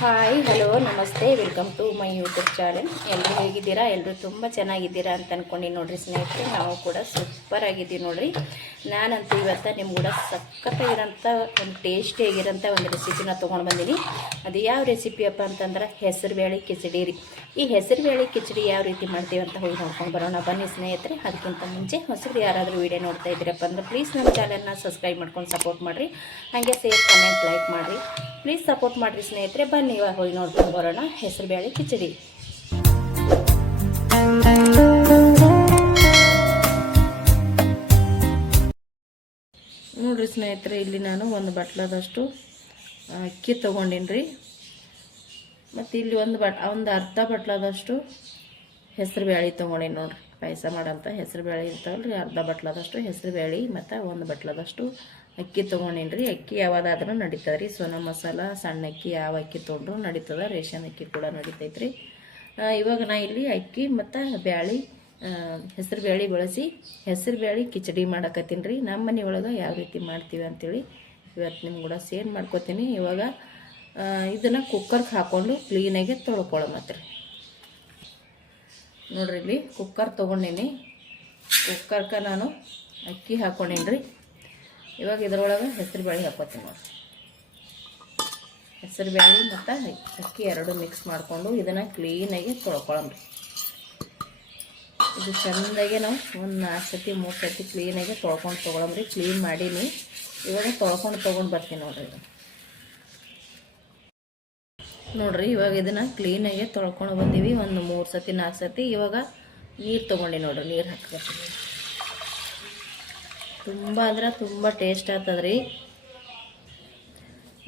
Hi hello ನಮಸ್ತೆ welcome to my YouTube channel. ಎಲ್ಲರೂ ಹೇಗಿದ್ದೀರಾ? ಎಲ್ಲರೂ ತುಂಬ ಚೆನ್ನಾಗಿದ್ದೀರಾ ಅಂತ ಅಂದ್ಕೊಂಡು ನೋಡಿರಿ ಸ್ನೇಹಿತರೆ, ನಾವು ಕೂಡ ಸೂಪರ್ ಆಗಿದ್ದೀವಿ ನೋಡಿರಿ. ನಾನಂತೂ ಇವತ್ತು ನಿಮ್ಮ ಕೂಡ ಸಖತ್ತಾಗಿರೋಂಥ ಒಂದು ಟೇಸ್ಟಿಯಾಗಿರೋಂಥ ಒಂದು ರೆಸಿಪಿನ ತೊಗೊಂಡು ಬಂದೀನಿ. ಅದು ಯಾವ ರೆಸಿಪಿಯಪ್ಪ ಅಂತಂದ್ರೆ ಹೆಸರುಬೇಳೆ ಕಿಚಡಿ ರೀ. ಈ ಹೆಸರುಬೇಳೆ ಕಿಚಡಿ ಯಾವ ರೀತಿ ಮಾಡ್ತೀವಿ ಅಂತ ಹೋಗಿ ನೋಡ್ಕೊಂಡು ಬರೋಣ ಬನ್ನಿ ಸ್ನೇಹಿತರೆ. ಅದಕ್ಕಿಂತ ಮುಂಚೆ ಹೊಸಬ್ರು ಯಾರಾದರೂ ವೀಡಿಯೋ ನೋಡ್ತಾ ಇದ್ದೀರಪ್ಪ ಅಂದ್ರೆ ಪ್ಲೀಸ್ ನಮ್ಮ ಚಾನಲ್ನ ಸಬ್ಸ್ಕ್ರೈಬ್ ಮಾಡ್ಕೊಂಡು ಸಪೋರ್ಟ್ ಮಾಡಿರಿ. ಹಾಗೆ ಶೇರ್ ಕಮೆಂಟ್ ಲೈಕ್ ಮಾಡಿರಿ, ಪ್ಲೀಸ್ ಸಪೋರ್ಟ್ ಮಾಡಿರಿ ಸ್ನೇಹಿತರೆ. ಬನ್ನಿ ಇವಾಗ ಹೋಗಿ ನೋಡ್ಕೊಂಡು ಬರೋಣ ಹೆಸರುಬೇಳೆ ಕಿಚಡಿ. ನೋಡಿರಿ ಸ್ನೇಹಿತರೆ, ಇಲ್ಲಿ ನಾನು ಒಂದು ಬಟ್ಲದಷ್ಟು ಅಕ್ಕಿ ತೊಗೊಂಡಿನಿ ರೀ. ಮತ್ತು ಇಲ್ಲಿ ಒಂದು ಅರ್ಧ ಬಟ್ಲದಷ್ಟು ಹೆಸರುಬೇಳೆ ತೊಗೊಂಡಿನಿ ನೋಡಿರಿ. ಪಾಯಸ ಮಾಡೋಂಥ ಹೆಸರುಬೇಳೆ ಇರ್ತಾವಲ್ಲ ರೀ, ಅರ್ಧ ಬಟ್ಲದಷ್ಟು ಹೆಸರುಬೇಳೆ ಮತ್ತು ಒಂದು ಬಟ್ಲದಷ್ಟು ಅಕ್ಕಿ ತೊಗೊಂಡಿನಿ ರೀ. ಅಕ್ಕಿ ಯಾವುದಾದ್ರೂ ನಡೀತದೆ ರೀ. ಸೋನಾ ಮಸಾಲ ಸಣ್ಣ ಅಕ್ಕಿ ಯಾವ ಅಕ್ಕಿ ತೊಗೊಂಡ್ರು ನಡೀತದೆ, ರೇಷನ್ ಅಕ್ಕಿ ಕೂಡ ನಡೀತೈತೆ ರೀ. ಇವಾಗ ನಾ ಇಲ್ಲಿ ಅಕ್ಕಿ ಮತ್ತು ಬ್ಯಾಳೆ ಹೆಸರುಬೇಳೆ ಬಳಸಿ ಹೆಸರುಬೇಳೆ ಕಿಚಡಿ ಮಾಡಕತ್ತೀನಿ ರೀ. ನಮ್ಮ ಮನೆ ಒಳಗೆ ಯಾವ ರೀತಿ ಮಾಡ್ತೀವಿ ಅಂಥೇಳಿ ಇವತ್ತು ನಿಮ್ಗೆ ಕೂಡ ಶೇರ್ ಮಾಡ್ಕೋತೀನಿ. ಇವಾಗ ಇದನ್ನು ಕುಕ್ಕರ್ಗೆ ಹಾಕ್ಕೊಂಡು ಕ್ಲೀನಾಗಿ ತೊಳ್ಕೊಳ್ಳೋ ಮಾತ್ರ. ನೋಡ್ರಿ, ಇಲ್ಲಿ ಕುಕ್ಕರ್ ತೊಗೊಂಡೀನಿ. ಕುಕ್ಕರ್ಗೆ ನಾನು ಅಕ್ಕಿ ಹಾಕ್ಕೊಂಡೀನಿ ರೀ. ಇವಾಗ ಇದರೊಳಗೆ ಹೆಸರುಬೇಳೆ ಹಾಕ್ಕೋತೀನಿ ನೋಡಿರಿ. ಹೆಸರುಬೇಳೆ ಮತ್ತು ಅಕ್ಕಿ ಎರಡು ಮಿಕ್ಸ್ ಮಾಡಿಕೊಂಡು ಇದನ್ನು ಕ್ಲೀನಾಗಿ ತೊಳ್ಕೊಳ್ಳೋಣ್ರಿ. ಇದು ಚೆಂದಾಗೆ ನಾವು ಒಂದು 4 ಸತಿ 3 ಸತಿ ಕ್ಲೀನಾಗಿ ತೊಳ್ಕೊಂಡು ತೊಗೊಳಮ್ರಿ. ಕ್ಲೀನ್ ಮಾಡೀನಿ, ಇವಾಗ ತೊಳ್ಕೊಂಡು ತೊಗೊಂಡು ಬರ್ತೀನಿ ನೋಡಿರಿ. ನೋಡಿರಿ, ಇವಾಗ ಇದನ್ನು ಕ್ಲೀನಾಗಿ ತೊಳ್ಕೊಂಡು ಬಂದೀವಿ ಒಂದು 3 ಸತಿ 4 ಸತಿ. ಇವಾಗ ನೀರು ತೊಗೊಂಡು ನೋಡಿರಿ, ನೀರು ಹಾಕ್ಕೊತೀನಿ. ತುಂಬ ಅಂದ್ರೆ ತುಂಬ ಟೇಸ್ಟ್ ಆಗ್ತದ್ರಿ.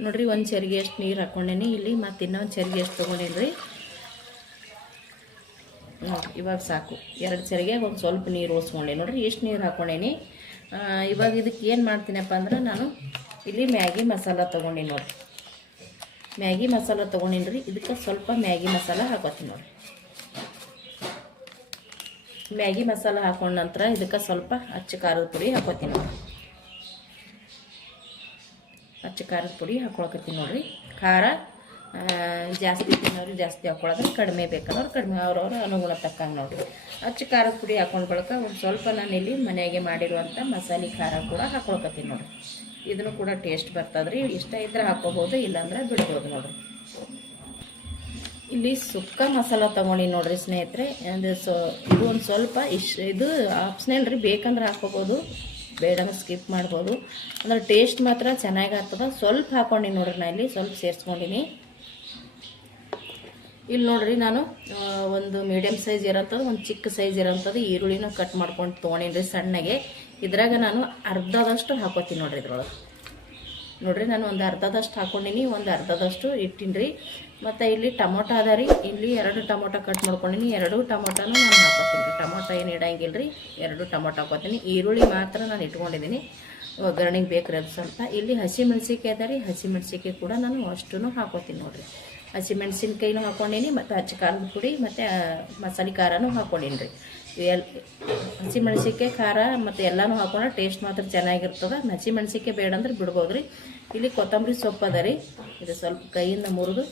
ನೋಡಿರಿ, ಒಂದು ಚರಿಗೆ ಅಷ್ಟು ನೀರು ಹಾಕ್ಕೊಂಡೇನಿ. ಇಲ್ಲಿ ಮತ್ತು ಇನ್ನೊಂದು ಚರಿಗೆ ಅಷ್ಟು ತೊಗೊಂಡೇನಿ ರೀ. ನೋಡಿರಿ, ಇವಾಗ ಸಾಕು. 2 ಚರಿಗೆ ಒಂದು ಸ್ವಲ್ಪ ನೀರು ಓಸ್ಕೊಂಡೆ ನೋಡಿರಿ. ಎಷ್ಟು ನೀರು ಹಾಕ್ಕೊಂಡೇನಿ. ಇವಾಗ ಇದಕ್ಕೆ ಏನು ಮಾಡ್ತೀನಪ್ಪ ಅಂದ್ರೆ ನಾನು ಇಲ್ಲಿ ಮ್ಯಾಗಿ ಮಸಾಲ ತೊಗೊಂಡಿನಿ ನೋಡಿರಿ. ಮ್ಯಾಗಿ ಮಸಾಲ ತೊಗೊಂಡಿನಿ ರೀ. ಇದಕ್ಕೆ ಸ್ವಲ್ಪ ಮ್ಯಾಗಿ ಮಸಾಲ ಹಾಕೋತೀನಿ ನೋಡಿರಿ. ಮ್ಯಾಗಿ ಮಸಾಲ ಹಾಕೊಂಡ ನಂತರ ಇದಕ್ಕೆ ಸ್ವಲ್ಪ ಅಚ್ಚ ಖಾರದ ಪುಡಿ ಹಾಕೋತೀನಿ ನೋಡಿರಿ. ಅಚ್ಚ ಖಾರದ ಪುಡಿ ಹಾಕೊಳಕತ್ತೀನಿ ನೋಡಿರಿ. ಖಾರ ಜಾಸ್ತಿ ತಿನ್ನೋರು ಜಾಸ್ತಿ ಹಾಕ್ಕೊಳ್ಳೋದ್ರೆ, ಕಡಿಮೆ ಬೇಕಾದವ್ರು ಕಡಿಮೆ, ಅವ್ರವ್ರ ಅನುಗುಣ ತಕ್ಕಂಗೆ ನೋಡಿರಿ. ಅಚ್ಚ ಖಾರದ ಪುಡಿ ಹಾಕೊಂಡ್ ಬಳಿಕ ಒಂದು ಸ್ವಲ್ಪ ನಾನಿಲ್ಲಿ ಮನೆಯಾಗೆ ಮಾಡಿರುವಂಥ ಮಸಾಲೆ ಖಾರ ಕೂಡ ಹಾಕೊಳಕತ್ತೀನಿ ನೋಡಿರಿ. ಇದನ್ನು ಕೂಡ ಟೇಸ್ಟ್ ಬರ್ತದ್ರಿ. ಇಷ್ಟ ಇದ್ರೆ ಹಾಕೋಬೋದು, ಇಲ್ಲಾಂದ್ರೆ ಬಿಡ್ಬೋದು ನೋಡಿರಿ. ಇಲ್ಲಿ ಸುಕ್ಕ ಮಸಾಲ ತೊಗೊಂಡು ನೋಡಿರಿ ಸ್ನೇಹಿತರೆ. ಇದು ಒಂದು ಸ್ವಲ್ಪ ಇದು ಆಪ್ಷನಲ್ ರೀ, ಬೇಕಂದ್ರೆ ಹಾಕೋಬೋದು, ಬೇಡಂದ್ರೆ ಸ್ಕಿಪ್ ಮಾಡ್ಬೋದು. ಅಂದ್ರೆ ಟೇಸ್ಟ್ ಮಾತ್ರ ಚೆನ್ನಾಗಿ ಆಗ್ತದೆ. ಸ್ವಲ್ಪ ಹಾಕ್ಕೊಂಡು ನೋಡಿರಿ, ನಾನು ಇಲ್ಲಿ ಸ್ವಲ್ಪ ಸೇರಿಸ್ಕೊಂಡಿನಿ. ಇಲ್ಲಿ ನೋಡಿರಿ, ನಾನು ಒಂದು ಮೀಡಿಯಮ್ ಸೈಜ್ ಇರೋಂಥದ್ದು, ಒಂದು ಚಿಕ್ಕ ಸೈಜ್ ಇರೋಂಥದ್ದು ಈರುಳ್ಳಿನ ಕಟ್ ಮಾಡ್ಕೊಂಡು ತೊಗೊಂಡಿನಿ ಸಣ್ಣಗೆ. ಇದ್ರಾಗ ನಾನು ಅರ್ಧದಷ್ಟು ಹಾಕೋತೀನಿ ನೋಡಿರಿ. ಇದ್ರೊಳಗೆ ನೋಡಿರಿ, ನಾನು ಒಂದು ಅರ್ಧದಷ್ಟು ಹಾಕ್ಕೊಂಡಿನಿ, ಒಂದು ಅರ್ಧದಷ್ಟು ಇಟ್ಟಿನಿ ರೀ. ಮತ್ತು ಇಲ್ಲಿ ಟೊಮೊಟೊ ಅದ ರೀ. ಇಲ್ಲಿ 2 ಟೊಮೊಟೊ ಕಟ್ ಮಾಡ್ಕೊಂಡಿನಿ. 2 ಟೊಮೊಟೊನೂ ನಾನು ಹಾಕೋತೀನಿ ರೀ. ಟೊಮೊಟೊ ಏನು ಇಡಂಗಿಲ್ಲ ರೀ, 2 ಟೊಮೊಟೊ ಹಾಕೋತೀನಿ. ಈರುಳ್ಳಿ ಮಾತ್ರ ನಾನು ಇಟ್ಕೊಂಡಿದ್ದೀನಿ, ಒಗ್ಗರಣೆಗೆ ಬೇಕು ರೀ ಅದು ಸ್ವಲ್ಪ. ಇಲ್ಲಿ ಹಸಿಮೆಣ್ಸಿಕಾಯಿ ಅದ ರೀ, ಹಸಿಮೆಣ್ಸಿಕಾಯಿ ಕೂಡ ನಾನು ಅಷ್ಟೂ ಹಾಕೋತೀನಿ ನೋಡಿರಿ. ಹಸಿಮೆಣ್ಸಿನ್ಕಾಯಿನೂ ಹಾಕ್ಕೊಂಡೀನಿ ಮತ್ತು ಅಚ್ಚ ಖಾರದ ಪುಡಿ ಮತ್ತು ಮಸಾಲೆ ಖಾರನೂ ಹಾಕ್ಕೊಂಡೀನಿ ರೀ. ಹಸಿಮೆಣ್ಸಿಕಾಯಿ ಖಾರ ಮತ್ತು ಎಲ್ಲನೂ ಹಾಕೊಂಡ್ರೆ ಟೇಸ್ಟ್ ಮಾತ್ರ ಚೆನ್ನಾಗಿರ್ತದೆ. ಹಸಿಮೆಣ್ಸಿಕಾಯಿ ಬೇಡ ಅಂದ್ರೆ ಬಿಡ್ಬೋದು ರೀ. ಇಲ್ಲಿ ಕೊತ್ತಂಬರಿ ಸೊಪ್ಪು ಅದ ರೀ, ಇದು ಸ್ವಲ್ಪ ಕೈಯಿಂದ ಮುರಿದು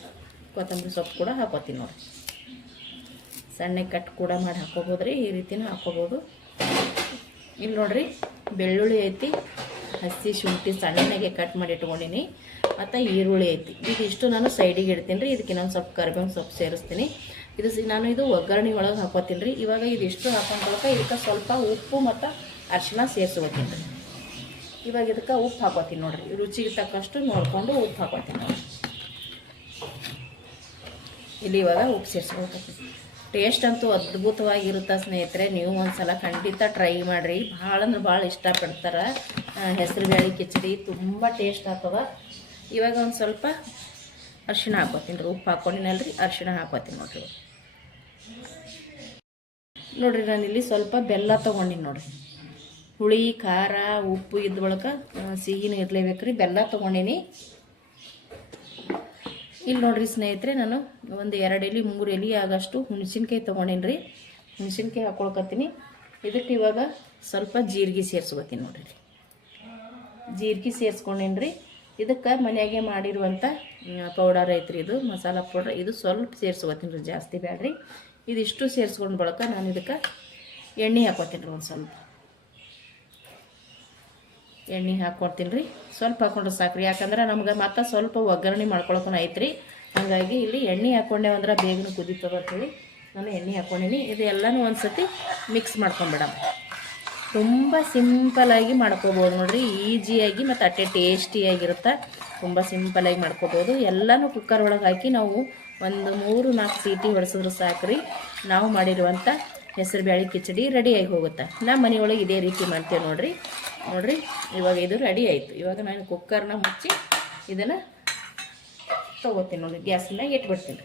ಕೊತ್ತಂಬರಿ ಸೊಪ್ಪು ಕೂಡ ಹಾಕೋತೀನಿ ನೋಡಿ. ಸಣ್ಣ ಕಟ್ ಕೂಡ ಮಾಡಿ ಹಾಕೋಬೋದು ರೀ, ಈ ರೀತಿನೂ ಹಾಕೋಬೋದು. ಇಲ್ಲಿ ನೋಡಿರಿ, ಬೆಳ್ಳುಳ್ಳಿ ಐತಿ, ಹಸಿ ಶುಂಠಿ ಸಣ್ಣಗೆ ಕಟ್ ಮಾಡಿ ಇಟ್ಕೊಂಡಿನಿ, ಮತ್ತು ಈರುಳ್ಳಿ ಐತಿ. ಇದಿಷ್ಟು ನಾನು ಸೈಡಿಗೆ ಇಡ್ತೀನಿ ರೀ. ಇದಕ್ಕೆ ನಾನು ಸ್ವಲ್ಪ ಕರಿಬೇವಿನ ಸೊಪ್ಪು ಸೇರಿಸ್ತೀನಿ. ನಾನು ಇದು ಒಗ್ಗರಣೆ ಒಳಗೆ ಹಾಕೋತೀನಿ ರೀ. ಇವಾಗ ಇದಿಷ್ಟು ಹಾಕೊಂಡ್ಬಳಕ ಇದಕ್ಕೆ ಸ್ವಲ್ಪ ಉಪ್ಪು ಮತ್ತು ಅರಿಶಿನ ಸೇರಿಸ್ಕೋತೀನಿ ರೀ. ಇವಾಗ ಇದಕ್ಕೆ ಉಪ್ಪು ಹಾಕೋತೀನಿ ನೋಡಿರಿ. ರುಚಿಗೆ ತಕ್ಕಷ್ಟು ನೋಡಿಕೊಂಡು ಉಪ್ಪು ಹಾಕೋತೀನಿ ನೋಡಿರಿ. ಇಲ್ಲಿ ಇವಾಗ ಉಪ್ಪು ಸೇರಿಸ್ಕೊಳ್ತೀನಿ. ಟೇಸ್ಟ್ ಅಂತೂ ಅದ್ಭುತವಾಗಿರುತ್ತೆ ಸ್ನೇಹಿತರೆ. ನೀವು ಒಂದ್ಸಲ ಖಂಡಿತ ಟ್ರೈ ಮಾಡಿರಿ. ಭಾಳ ಅಂದ್ರೆ ಭಾಳ ಇಷ್ಟಪಡ್ತಾರೆ ಹೆಸರುಬೇಳೆ ಕಿಚಡಿ. ತುಂಬ ಟೇಸ್ಟ್ ಆಗ್ತದೆ. ಇವಾಗ ಒಂದು ಸ್ವಲ್ಪ ಅರಿಶಿಣ ಹಾಕೋತೀನಿ ರೀ. ಉಪ್ಪು ಹಾಕ್ಕೊಂಡಿನಲ್ರಿ, ಅರಿಶಿಣ ಹಾಕೋತೀನಿ ನೋಡಿರಿ. ನೋಡಿರಿ, ನಾನಿಲ್ಲಿ ಸ್ವಲ್ಪ ಬೆಲ್ಲ ತೊಗೊಂಡಿನಿ ನೋಡಿರಿ. ಹುಳಿ ಖಾರ ಉಪ್ಪು ಇದ್ದ ಬಳಿಕ ಸಿಹಿನೂ ಇರಲೇಬೇಕು ರೀ. ಬೆಲ್ಲ ತೊಗೊಂಡಿನಿ. ಇಲ್ಲಿ ನೋಡಿರಿ ಸ್ನೇಹಿತರೆ, ನಾನು ಒಂದು 2 ಎಲೆ 3 ಎಲೆ ಆಗಷ್ಟು ಹುಣಸಿನ್ಕಾಯಿ ತೊಗೊಂಡೀನಿ ರೀ. ಹುಣಸಿನ್ಕಾಯಿ ಹಾಕ್ಕೊಳ್ಕತ್ತೀನಿ. ಇದಕ್ಕೆ ಇವಾಗ ಸ್ವಲ್ಪ ಜೀರಿಗೆ ಸೇರಿಸ್ಕೊತೀನಿ ನೋಡಿರಿ. ಜೀರಿಗೆ ಸೇರಿಸ್ಕೊಂಡೇನಿ ರೀ. ಇದಕ್ಕೆ ಮನೆಯಾಗೆ ಮಾಡಿರುವಂಥ ಪೌಡರ್ ಐತ್ರಿ, ಇದು ಮಸಾಲ ಪೌಡರ್. ಇದು ಸ್ವಲ್ಪ ಸೇರಿಸ್ಕೊತೀನಿ ರೀ, ಜಾಸ್ತಿ ಬೇಡ್ರಿ. ಇದಿಷ್ಟು ಸೇರಿಸ್ಕೊಂಡು ಬಳಕ ನಾನು ಇದಕ್ಕೆ ಎಣ್ಣೆ ಹಾಕ್ಕೊತೀನಿ ರೀ. ಒಂದು ಸ್ವಲ್ಪ ಎಣ್ಣೆ ಹಾಕ್ಕೊಡ್ತೀನಿ ರೀ. ಸ್ವಲ್ಪ ಹಾಕ್ಕೊಂಡ್ರೆ ಸಾಕ್ರಿ, ಯಾಕಂದ್ರೆ ನಮ್ಗೆ ಮತ್ತೆ ಸ್ವಲ್ಪ ಒಗ್ಗರಣೆ ಮಾಡ್ಕೊಳಕ್ಕೂ ಐತ್ರಿ. ಹಾಗಾಗಿ ಇಲ್ಲಿ ಎಣ್ಣೆ ಹಾಕ್ಕೊಂಡೇವಂದ್ರೆ ಬೇಗನೆ ಕುದೀತದೆ ಅಂತೇಳಿ ನಾನು ಎಣ್ಣೆ ಹಾಕ್ಕೊಂಡೀನಿ. ಇದು ಎಲ್ಲನೂ ಒಂದು ಸತಿ ಮಿಕ್ಸ್ ಮಾಡ್ಕೊಂಬಿಡೋಣ. ತುಂಬ ಸಿಂಪಲಾಗಿ ಮಾಡ್ಕೋಬೋದು ನೋಡಿರಿ, ಈಜಿಯಾಗಿ ಮತ್ತು ಅಟ್ಟೆ ಟೇಸ್ಟಿಯಾಗಿರುತ್ತೆ. ತುಂಬ ಸಿಂಪಲಾಗಿ ಮಾಡ್ಕೋಬೋದು. ಎಲ್ಲನೂ ಕುಕ್ಕರ್ ಒಳಗೆ ಹಾಕಿ ನಾವು ಒಂದು 3-4 ಸೀಟಿ ಹೊಡೆಸಿದ್ರು ಸಾಕ್ರಿ, ನಾವು ಮಾಡಿರುವಂಥ ಹೆಸರು ಬೇಳೆ ಕಿಚಡಿ ರೆಡಿಯಾಗಿ ಹೋಗುತ್ತೆ. ನಮ್ಮ ಮನೆಯೊಳಗೆ ಇದೇ ರೀತಿ ಮಾಡ್ತೇವೆ ನೋಡಿರಿ. ಇವಾಗ ಇದು ರೆಡಿ ಆಯಿತು. ಇವಾಗ ನಾನು ಕುಕ್ಕರ್ನ ಮುಚ್ಚಿ ಇದನ್ನು ತೊಗೋತೀನಿ ನೋಡಿರಿ, ಗ್ಯಾಸಿನ ಇಟ್ಬಿಡ್ತೀನಿ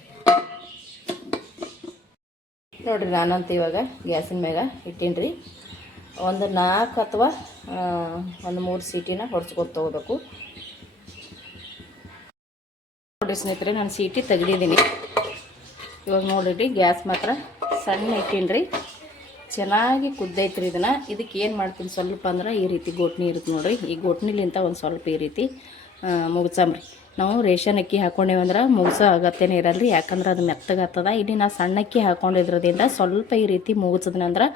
ನೋಡಿರಿ. ನಾನಂತ ಇವಾಗ ಗ್ಯಾಸಿನ ಮ್ಯಾಗ ಇಟ್ಟೀನಿ ರೀ. ಒಂದು 4 ಅಥವಾ ಒಂದು 3 ಸೀಟಿನ ಹೊಡ್ಸ್ಕೊತ ತೊಗೋಬೇಕು ನೋಡಿ ಸ್ನೇಹಿತರೆ. ನಾನು ಸೀಟಿ ತೆಗ್ದಿದ್ದೀನಿ. ಇವಾಗ ನೋಡಿರಿ, ಗ್ಯಾಸ್ ಮಾತ್ರ ಸಣ್ಣ ಇಟ್ಟೀನಿ ರೀ. ಚೆನ್ನಾಗಿ ಕುದ್ದೈತ್ರಿ. ಇದಕ್ಕೆ ಏನು ಮಾಡ್ತೀನಿ ಸ್ವಲ್ಪ ಅಂದ್ರೆ ಈ ರೀತಿ ಗೋಟ್ನಿ ಇರುತ್ತೆ ನೋಡಿರಿ. ಈ ಗೋಟ್ನಿಲಿಂತ ಒಂದು ಸ್ವಲ್ಪ ಈ ರೀತಿ ಮುಗ್ಸಂಬ್ರಿ. ನಾವು ರೇಷನ್ ಅಕ್ಕಿ ಹಾಕ್ಕೊಂಡೇವಂದ್ರೆ ಮುಗ್ಸೋ ಅಗತ್ಯನೇ ಇರಲ್ರಿ, ಯಾಕಂದ್ರೆ ಅದು ಮೆತ್ತಗಾಗ್ತದ. ಇಲ್ಲಿ ನಾ ಸಣ್ಣ ಅಕ್ಕಿ ಹಾಕ್ಕೊಂಡಿದ್ರದಿಂದ ಸ್ವಲ್ಪ ಈ ರೀತಿ ಮುಗಿಸಿದ್ನಂದ್ರೆ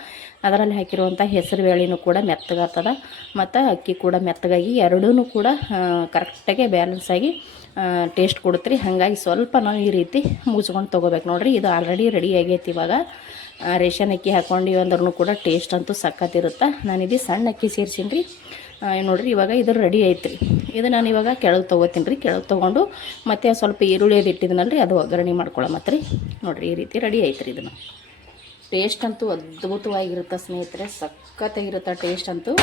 ಅದರಲ್ಲಿ ಹಾಕಿರುವಂಥ ಹೆಸರು ಬೇಳೆನೂ ಕೂಡ ಮೆತ್ತಗಾಗ್ತದ ಮತ್ತು ಅಕ್ಕಿ ಕೂಡ ಮೆತ್ತಗಾಗಿ ಎರಡೂ ಕೂಡ ಕರೆಕ್ಟಾಗಿ ಬ್ಯಾಲೆನ್ಸಾಗಿ ಟೇಸ್ಟ್ ಕೊಡುತ್ತೆ. ಹಾಗಾಗಿ ಸ್ವಲ್ಪ ನಾವು ಈ ರೀತಿ ಮುಗಿಸ್ಕೊಂಡು ತೊಗೋಬೇಕು ನೋಡಿರಿ. ಇದು ಆಲ್ರೆಡಿ ರೆಡಿ ಆಗೈತಿ. ಇವಾಗ ರೇಷನ್ ಅಕ್ಕಿ ಹಾಕ್ಕೊಂಡಿವಿ ಅಂದ್ರೂ ಕೂಡ ಟೇಸ್ಟ್ ಅಂತೂ ಸಖತ್ತಿರುತ್ತೆ. ನಾನಿದು ಸಣ್ಣ ಅಕ್ಕಿ ಸೇರ್ಸೀನಿ ರೀ ನೋಡಿರಿ. ಇವಾಗ ಇದು ರೆಡಿ ಐತ್ರಿ. ಇದು ನಾನು ಇವಾಗ ಕೆಳಗೆ ತೊಗೋತೀನಿ ರೀ. ಕೆಳಗೆ ತೊಗೊಂಡು ಮತ್ತು ಸ್ವಲ್ಪ ಈರುಳ್ಳಿ ಅದು ಇಟ್ಟಿದ್ದೀನಲ್ಲ ರೀ, ಅದು ಒಗ್ಗರಣೆ ಮಾಡ್ಕೊಳ್ಳೋ ರೀ. ನೋಡಿರಿ, ಈ ರೀತಿ ರೆಡಿ ಐತ್ರಿ. ಇದನ್ನು ಟೇಸ್ಟ್ ಅಂತೂ ಅದ್ಭುತವಾಗಿರುತ್ತೆ ಸ್ನೇಹಿತರೆ, ಸಖತ್ತಾಗಿರುತ್ತೆ ಟೇಸ್ಟ್ ಅಂತೂ.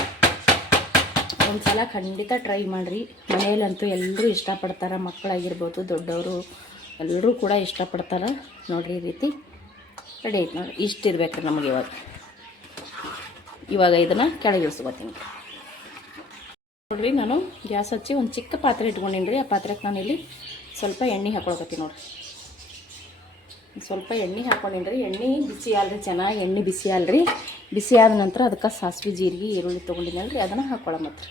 ಒಂದು ಸಲ ಖಂಡಿತ ಟ್ರೈ ಮಾಡಿರಿ. ಮನೆಯಲ್ಲಂತೂ ಎಲ್ಲರೂ ಇಷ್ಟಪಡ್ತಾರೆ, ಮಕ್ಕಳಾಗಿರ್ಬೋದು ದೊಡ್ಡವರು ಎಲ್ಲರೂ ಕೂಡ ಇಷ್ಟಪಡ್ತಾರೆ. ನೋಡಿರಿ, ಈ ರೀತಿ ರೆಡಿ ಐತೆ ನೋಡಿ. ಇಷ್ಟು ಇರ್ಬೇಕು ರೀ ನಮಗೆ. ಇವಾಗ ಇದನ್ನು ಕೆಳಗೆ ಇಳಿಸ್ಕೊತೀನಿ ನೋಡಿರಿ. ನಾನು ಗ್ಯಾಸ್ ಹಚ್ಚಿ ಒಂದು ಚಿಕ್ಕ ಪಾತ್ರೆ ಇಟ್ಕೊಂಡೀನಿ ರೀ. ಆ ಪಾತ್ರೆಗೆ ನಾನು ಇಲ್ಲಿ ಸ್ವಲ್ಪ ಎಣ್ಣೆ ಹಾಕ್ಕೊಳಕತ್ತೀನಿ ನೋಡಿರಿ. ಸ್ವಲ್ಪ ಎಣ್ಣೆ ಹಾಕ್ಕೊಂಡೀನಿ ರೀ. ಎಣ್ಣೆ ಬಿಸಿ ಆಲ್ರಿ, ಚೆನ್ನಾಗಿ ಎಣ್ಣೆ ಬಿಸಿ ಆಲ್ರಿ. ಬಿಸಿ ಆದ ನಂತರ ಅದಕ್ಕೆ ಸಾಸಿವೆ ಜೀರಿಗೆ ಈರುಳ್ಳಿ ತೊಗೊಂಡಿನಲ್ರಿ, ಅದನ್ನು ಹಾಕ್ಕೊಳ್ಳೋಮತ್ರಿ.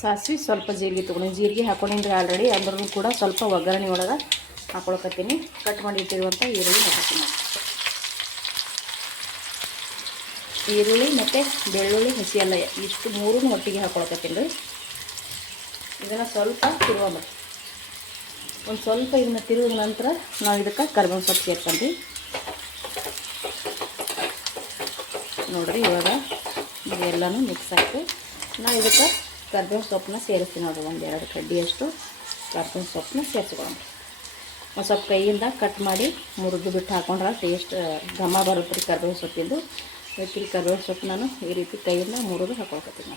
ಸಾಸಿವೆ ಸ್ವಲ್ಪ ಜೀರಿಗೆ ತೊಗೊಂಡು ಜೀರಿಗೆ ಹಾಕ್ಕೊಂಡೀನಿ ರೀ ಆಲ್ರೆಡಿ. ಅಂದ್ರೂ ಕೂಡ ಸ್ವಲ್ಪ ಒಗ್ಗರಣೆ ಒಳಗೆ ಹಾಕ್ಕೊಳಕತ್ತೀನಿ. ಕಟ್ ಮಾಡಿ ಇಟ್ಟಿರುವಂಥ ಈರುಳ್ಳಿ ಹಾಕ್ತೀನಿ. ಈರುಳ್ಳಿ ಮತ್ತು ಬೆಳ್ಳುಳ್ಳಿ, ಹಸಿ ಅಲ್ಲ, ಇಷ್ಟು ಮೂರೂ ಒಟ್ಟಿಗೆ ಹಾಕ್ಕೊಳಕತ್ತೀನಿ ರೀ. ಇದನ್ನು ಸ್ವಲ್ಪ ತಿರುವಮ್ಮ. ಒಂದು ಸ್ವಲ್ಪ ಇದನ್ನು ತಿರುವಿದ ನಂತರ ನಾವು ಇದಕ್ಕೆ ಕರಿಬೇವು ಸೊಪ್ಪು ಸೇರ್ಕೊಂಡ್ರಿ ನೋಡಿರಿ. ಇವಾಗ ಇದೆಲ್ಲನೂ ಮಿಕ್ಸ್ ಆಯಿತು. ನಾವು ಇದಕ್ಕೆ ಕರಿಬೇವು ಸೊಪ್ಪನ್ನ ಸೇರಿಸ್ತೀವಿ ನೋಡಿರಿ. 1-2 ಕಡ್ಡಿಯಷ್ಟು ಕರಿಬೇವು ಸೊಪ್ಪನ್ನ ಸೇರಿಸ್ಕೊಳ್ಳೋಣ. ಒಂದು ಸ್ವಲ್ಪ ಕೈಯಿಂದ ಕಟ್ ಮಾಡಿ ಮುರಿದು ಬಿಟ್ಟು ಹಾಕೊಂಡ್ರೆ ಟೇಸ್ಟ್ ಘಮ ಬರುತ್ತೆ ರೀ ಕರಿಬೇವು ಸೊಪ್ಪಿಂದು. ಇದಕ್ಕೆ ಕರಿಬೇವು ಸೊಪ್ಪು ನಾನು ಈ ರೀತಿ ಕೈಯಿಂದ ಮುರಿದು ಹಾಕೊಳ್ಕೊತೀನಿ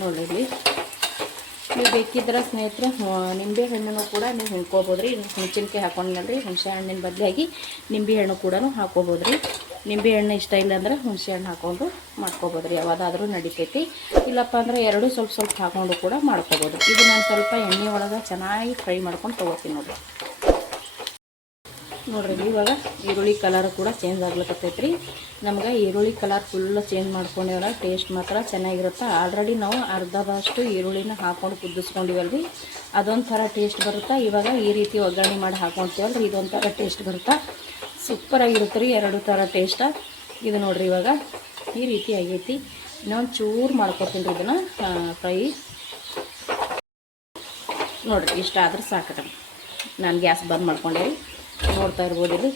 ನೋಡಿರಿ. ನೀವು ಬೇಕಿದ್ರೆ ಸ್ನೇಹಿತರೆ ನಿಂಬೆ ಹಣ್ಣನ್ನು ಕೂಡ ನೀವು ಹಿಂಡ್ಕೋಬೋದು ರೀ. ಹುಣಸಿನ್ಕಾಯಿ ಹಾಕೊಂಡ್ನಲ್ರಿ, ಹುಣಸೆ ಹಣ್ಣಿನ ಬದಲಾಗಿ ನಿಂಬೆ ಹಣ್ಣು ಕೂಡ ಹಾಕೋಬೋದು ರೀ. ನಿಂಬೆ ಹಣ್ಣು ಇಷ್ಟ ಇಲ್ಲ ಅಂದ್ರೆ ಹುಣಸೆ ಹಣ್ಣು ಹಾಕ್ಕೊಂಡು ಮಾಡ್ಕೋಬೋದು ರೀ, ಯಾವುದಾದ್ರೂ ನಡಿತೈತಿ. ಇಲ್ಲಪ್ಪ ಅಂದ್ರೆ ಎರಡೂ ಸ್ವಲ್ಪ ಸ್ವಲ್ಪ ಹಾಕ್ಕೊಂಡು ಕೂಡ ಮಾಡ್ಕೋಬೋದು. ಇದು ನಾನು ಸ್ವಲ್ಪ ಎಣ್ಣೆ ಒಳಗೆ ಚೆನ್ನಾಗಿ ಫ್ರೈ ಮಾಡ್ಕೊಂಡು ತೊಗೋತೀನಿ ನೋಡಿರಿ. ನೋಡಿರಿ, ಇವಾಗ ಈರುಳ್ಳಿ ಕಲರ್ ಕೂಡ ಚೇಂಜ್ ಆಗ್ಲಿಕ್ಕತ್ತೈತೆ ರೀ. ನಮ್ಗೆ ಈರುಳ್ಳಿ ಕಲರ್ ಫುಲ್ ಚೇಂಜ್ ಮಾಡ್ಕೊಂಡೇವಲ್ಲ, ಟೇಸ್ಟ್ ಮಾತ್ರ ಚೆನ್ನಾಗಿರುತ್ತೆ. ಆಲ್ರೆಡಿ ನಾವು ಅರ್ಧದಷ್ಟು ಈರುಳ್ಳಿನ ಹಾಕ್ಕೊಂಡು ಕುದಿಸ್ಕೊಂಡಿವಲ್ರಿ, ಅದೊಂಥರ ಟೇಸ್ಟ್ ಬರುತ್ತೆ. ಇವಾಗ ಈ ರೀತಿ ಒಗ್ಗರಣೆ ಮಾಡಿ ಹಾಕ್ಕೊಳ್ತೀವಲ್ರಿ, ಇದೊಂಥರ ಟೇಸ್ಟ್ ಬರುತ್ತೆ. ಸೂಪರಾಗಿರುತ್ತೆ ರೀ, ಎರಡು ಥರ ಟೇಸ್ಟ. ಇದು ನೋಡಿರಿ, ಇವಾಗ ಈ ರೀತಿ ಆಗೈತಿ. ಇನ್ನೊಂದು ಚೂರು ಮಾಡ್ಕೊತೀನಿ ರೀ ಇದನ್ನು ಫ್ರೈ. ನೋಡಿರಿ, ಇಷ್ಟ ಆದ್ರೆ ಸಾಕು. ನಾನು ಗ್ಯಾಸ್ ಬಂದ್ ಮಾಡ್ಕೊಂಡೆ ರೀ, ನೋಡ್ತಾ ಇರ್ಬೋದು. ಇದು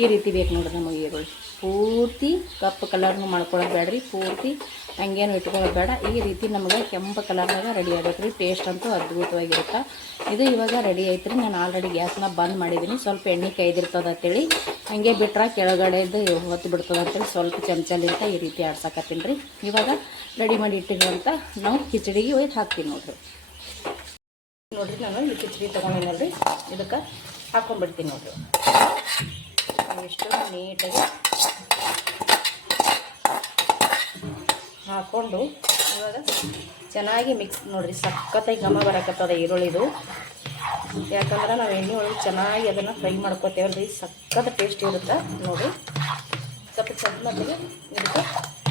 ಈ ರೀತಿ ಬೇಕು ನೋಡಿರಿ ನಮಗೆ ಈರುಳ್ಳಿ. ಪೂರ್ತಿ ಕಪ್ಪು ಕಲರ್ನು ಮಾಡ್ಕೊಳ್ಳೋದು ಬೇಡ ರೀ, ಪೂರ್ತಿ ಹಂಗೇನು ಇಟ್ಕೊಳ್ಳೋದು ಬೇಡ. ಈ ರೀತಿ ನಮಗೆ ಕೆಂಪು ಕಲರ್ನಾಗ ರೆಡಿ ಆಗೈತೆ ರೀ. ಟೇಸ್ಟ್ ಅಂತೂ ಅದ್ಭುತವಾಗಿರುತ್ತೆ. ಇದು ಇವಾಗ ರೆಡಿ ಐತೆ ರೀ. ನಾನು ಆಲ್ರೆಡಿ ಗ್ಯಾಸ್ನ ಬಂದ್ ಮಾಡಿದ್ದೀನಿ. ಸ್ವಲ್ಪ ಎಣ್ಣೆ ಕೈದಿರ್ತದೆ ಅಂತೇಳಿ ಹಂಗೆ ಬಿಟ್ರೆ ಕೆಳಗಡೆದು ಹೊತ್ತು ಬಿಡ್ತದೆ ಅಂತೇಳಿ ಸ್ವಲ್ಪ ಚಮಚಲಿಂತ ಈ ರೀತಿ ಆಡ್ಸಕತ್ತೀನಿ ರೀ. ಇವಾಗ ರೆಡಿ ಮಾಡಿ ಇಟ್ಟಿರುವಂಥ ನಾವು ಕಿಚಡಿಗೆ ಒಯ್ದು ಹಾಕ್ತೀನಿ ನೋಡಿರಿ. ನಾನು ಈ ಕಿಚಡಿ ತೊಗೊಂಡಿನಲ್ರಿ, ಇದಕ್ಕೆ ಹಾಕ್ಕೊಂಡ್ಬಿಡ್ತೀನಿ ನೋಡಿರಿ. ಎಷ್ಟು ನೀಟಾಗಿ ಹಾಕ್ಕೊಂಡು ಇವಾಗ ಚೆನ್ನಾಗಿ ಮಿಕ್ಸ್ ನೋಡಿರಿ. ಸಖತ್ತಾಗಿ ಘಮ ಬರಕತ್ತದ ಈರುಳ್ಳಿದು. ಯಾಕಂದ್ರೆ ನಾವು ಎಣ್ಣೆ ಒಳಗೆ ಚೆನ್ನಾಗಿ ಅದನ್ನು ಫ್ರೈ ಮಾಡ್ಕೋತೇವಲ್ರಿ, ಸಖತ್ ಟೇಸ್ಟ್ ಇರುತ್ತೆ ನೋಡಿ. ಸ್ವಲ್ಪ ಚದ್ಮತ್ತಿಗೆ ಇದಕ್ಕೆ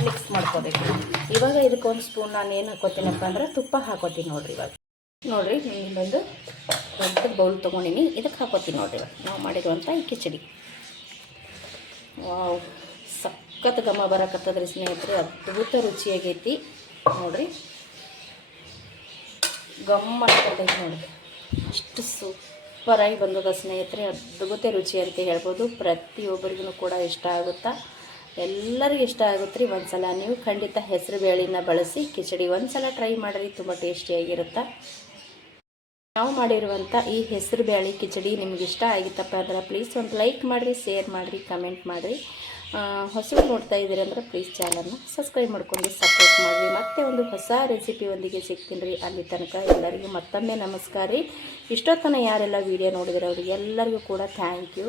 ಮಿಕ್ಸ್ ಮಾಡ್ಕೋಬೇಕು. ಇವಾಗ ಇದಕ್ಕೆ ಒಂದು ಸ್ಪೂನ್ ನಾನು ಏನು ಹಾಕೋತೀನಪ್ಪ ಅಂದ್ರೆ ತುಪ್ಪ ಹಾಕೋತೀನಿ ನೋಡಿರಿ. ಇವಾಗ ನೋಡಿರಿ ಇಲ್ಲೊಂದು ದೊಡ್ಡ ಬೌಲ್ ತೊಗೊಂಡಿನಿ, ಇದಕ್ಕೆ ಹಾಕೋತೀನಿ ನೋಡಿರಿ ಇವಾಗ ನಾವು ಮಾಡಿರುವಂಥ ಈ ಕಿಚಡಿ. ವಾವ್, ಸಖತ್ ಘಮ ಬರಕತ್ತದ್ರಿ ಸ್ನೇಹಿತರೆ, ಅದ್ಭುತ ರುಚಿಯಾಗೈತಿ ನೋಡಿರಿ. ಗಮ್ಮ ಆಗ್ತೈತಿ ನೋಡಿರಿ, ಅಷ್ಟು ಸೂಪರಾಗಿ ಬಂದದ ಸ್ನೇಹಿತರೆ. ಅದ್ಭುತ ರುಚಿ ಅಂತ ಹೇಳ್ಬೋದು. ಪ್ರತಿಯೊಬ್ಬರಿಗೂ ಕೂಡ ಇಷ್ಟ ಆಗುತ್ತಾ, ಎಲ್ಲರಿಗೂ ಇಷ್ಟ ಆಗುತ್ತೆ ರೀ. ಒಂದು ಸಲ ನೀವು ಖಂಡಿತ ಹೆಸರು ಬೇಳೆನ ಬಳಸಿ ಕಿಚಡಿ ಒಂದು ಸಲ ಟ್ರೈ ಮಾಡಿರಿ, ತುಂಬ ಟೇಸ್ಟಿಯಾಗಿರುತ್ತೆ. ನಾವು ಮಾಡಿರುವಂಥ ಈ ಹೆಸರು ಬೇಳೆ ಕಿಚಡಿ ನಿಮ್ಗೆ ಇಷ್ಟ ಆಗಿತ್ತಪ್ಪ ಅಂದ್ರೆ ಪ್ಲೀಸ್ ಒಂದು ಲೈಕ್ ಮಾಡಿರಿ, ಶೇರ್ ಮಾಡಿರಿ, ಕಮೆಂಟ್ ಮಾಡಿರಿ. ಹೊಸರು ನೋಡ್ತಾ ಇದ್ದೀರಿ ಅಂದ್ರೆ ಪ್ಲೀಸ್ ಚಾನಲ್ನ ಸಬ್ಸ್ಕ್ರೈಬ್ ಮಾಡ್ಕೊಂಡು ಸಪೋರ್ಟ್ ಮಾಡಿರಿ. ಮತ್ತೆ ಒಂದು ಹೊಸ ರೆಸಿಪಿಯೊಂದಿಗೆ ಸಿಗ್ತೀನಿ ರೀ. ಅಲ್ಲಿ ತನಕ ಎಲ್ಲರಿಗೂ ಮತ್ತೊಮ್ಮೆ ನಮಸ್ಕಾರ ರೀ. ಇಷ್ಟೊತ್ತನ ಯಾರೆಲ್ಲ ವೀಡಿಯೋ ನೋಡಿದ್ರೆ ಅವ್ರಿಗೆ ಎಲ್ಲರಿಗೂ ಕೂಡ ಥ್ಯಾಂಕ್ ಯು.